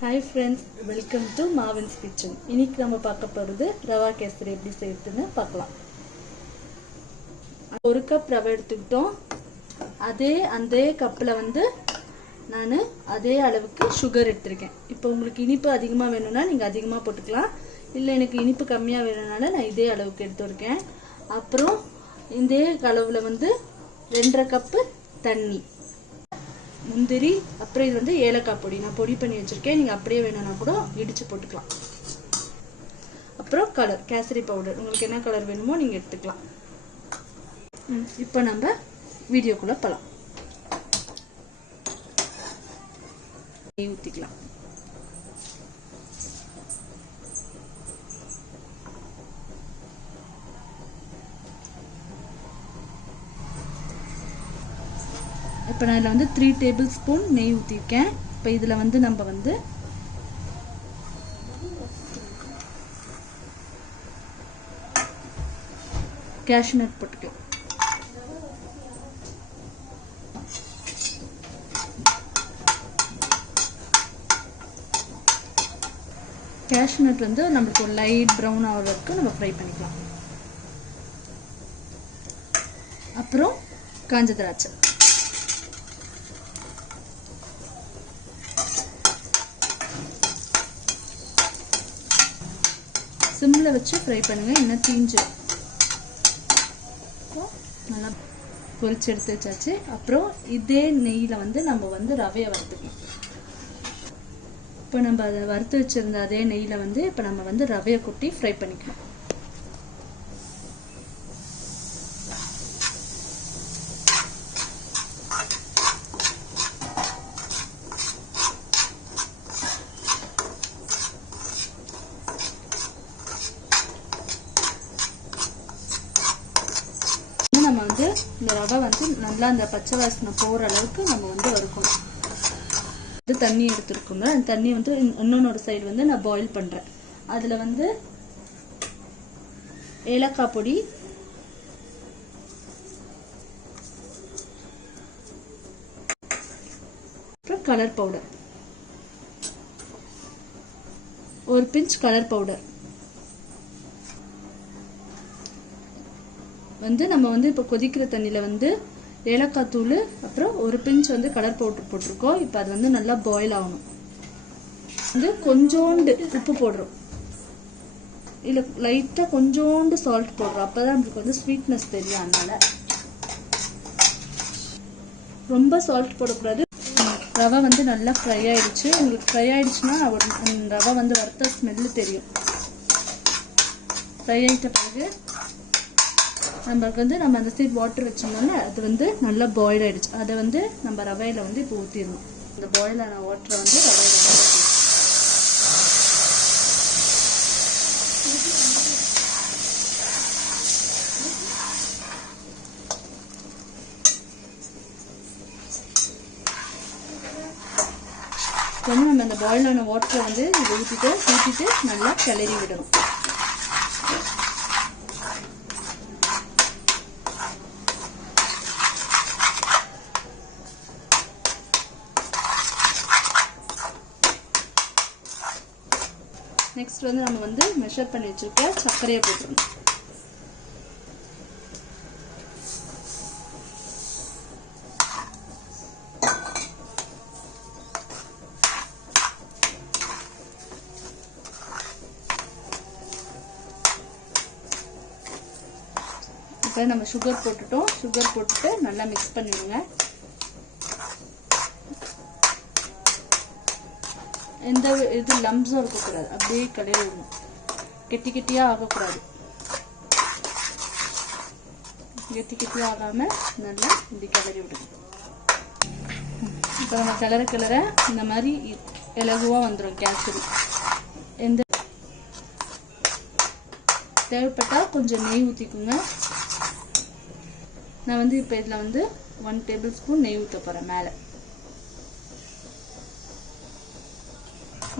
Hi friends, welcome to Marvin's Kitchen. இன்னைக்கு நம்ம பார்க்க போறது ரவா கேசரி எப்படி செய்யறதுன்னு பார்க்கலாம். ஒரு கப் ரவை எடுத்துக்கிட்டோம். அதே கப்ல நான் அதே அளவுக்கு சுகர் எடுத்துர்க்கேன். இப்போ உங்களுக்கு இனிப்பு அதிகமா வேணும்னா நீங்க அதிகமா போட்டுக்கலாம். இல்ல எனக்கு இனிப்பு கம்மியா வேணும்னால நான் இதே அளவுக்கு எடுத்துர்க்கேன். அப்புறம் இதே அளவுல 2.5 கப் தண்ணி. முந்திரி அப்புறம் இது ஏலக்காய் பொடி நான் பொடி பண்ணி வச்சிருக்கேன். நீங்க அப்படியே வேணும்னா கூட இடிச்சு போட்டுக்கலாம். அப்புறம் கலர் கேசரி பவுடர் உங்களுக்கு என்ன கலர் வேணுமோ நீங்க எடுத்துக்கலாம். இப்போ நம்ம வீடியோக்குள்ள போலாம். நெய் ஊத்திக்கலாம். இப்போ நான் இதுல 3 டேபிள் ஸ்பூன் நெய் ஊத்திருக்கேன். இப்போ இதுல நம்ம கேஷ்யூ நட் போட்டுக்கலாம். கேஷ்யூ நட் நமக்கு ஒரு லைட் பிரவுன் ஆகிற வரைக்கும் நம்ம ஃப்ரை பண்ணிக்கலாம். அப்புறம் காஞ்ச திராட்சை சிம்ல வச்சு ஃப்ரை பண்ணுங்க. இன்னும் தீஞ்சிடும். நல்லா பொரிச்சு எடுத்து வச்சாச்சு. அப்புறம் இதே நெய்யில நம்ம ரவையை வறுத்துக்கணும். இப்போ நம்ம அதை வறுத்து வச்சிருந்த அதே நெய்யில இப்போ நம்ம ரவையை கொட்டி ஃப்ரை பண்ணிக்கலாம். நம்ம இந்த ரவை நல்லா அந்த பச்சை வாசனை போற அளவுக்கு நம்ம வறுக்கணும். இது தண்ணி எடுத்துருக்கோங்க. அந்த தண்ணி இன்னொரு சைடு நான் பாயில் பண்றேன். அதுல ஏலக்காய் பொடி, அப்புறம் கலர் பவுடர், ஒரு பிஞ்ச் கலர் பவுடர் நம்ம இப்போ கொதிக்கிற தண்ணியில ஏலக்காய் தூள் அப்புறம் ஒரு பிஞ்ச் கலர் பவுடர் போட்டிருக்கோம். இப்போ அது நல்லா பாயில் ஆகணும். கொஞ்சோண்டு உப்பு போடுறோம். இல்ல லைட்டா கொஞ்சோண்டு சால்ட் போடுறோம். அப்பதான் நமக்கு ஸ்வீட்னஸ் தெரியும். அதனால ரொம்ப சால்ட் போடக்கூடாது. ரவை நல்லா ஃப்ரை ஆயிடுச்சு. உங்களுக்கு ஃப்ரை ஆயிடுச்சுன்னா ரவை வறுத்த ஸ்மெல்லு தெரியும். ஃப்ரை ஆயிட்ட பிறகு நமக்கு நம்ம அந்த சைடு வாட்டர் வச்சோம்னா அது நல்லா பாயில் ஆயிடுச்சு. அதை நம்ம ரவையில இப்போ ஊத்திடணும். இந்த பாயில் ஆன வாட்டரை ரவையில நம்ம அந்த பாயில் ஆன வாட்டரை ஊத்திட்டு நல்லா கிளறி விடணும். நெக்ஸ்ட் நம்ம மெஷர் பண்ணி வச்சிருக்க சர்க்கரையை போட்டுறணும். இப்போ நம்ம சுகர் போட்டுட்டோம். சுகர் போட்டுட்டு நல்லா மிக்ஸ் பண்ணிடுங்க. எந்த இது லம்ப்ஸும் இருக்கக்கூடாது. அப்படியே கிளறி விடணும். கெட்டி கெட்டியா ஆகக்கூடாது. கெட்டி கெட்டியா ஆகாம நல்லா இப்படி கிளறி விடணும். இப்போ நம்ம கிளற இந்த மாதிரி இலகுவா வந்துடும் கேசரி. எந்த தேவைப்பட்டா கொஞ்சம் நெய் ஊத்திக்குங்க. நான் இப்போ இதுல 1 டேபிள் ஸ்பூன் நெய் ஊத்த போறேன் மேல.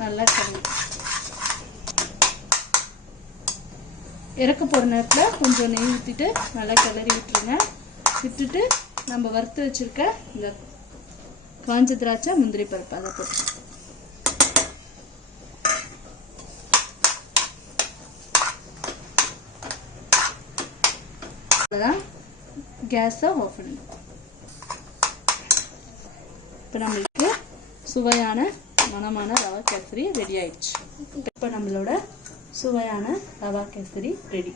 நல்லா கிளறி இறக்க போற நேரத்துல கொஞ்சம் நெய் ஊத்திட்டு நல்லா கிளறி விட்டுருங்க. விட்டுட்டு நம்ம வறுத்து வச்சிருக்க இந்த காஞ்ச திராட்சை முந்திரி பருப்பு அதை போட்டு அவ்வளோதான், கேஸை ஆஃப் பண்ணணும். இப்போ நம்மளுக்கு சுவையான மணமான ரவா கேசரி ரெடி ஆயிடுச்சு. இப்போ நம்மளோட சுவையான ரவா கேசரி ரெடி.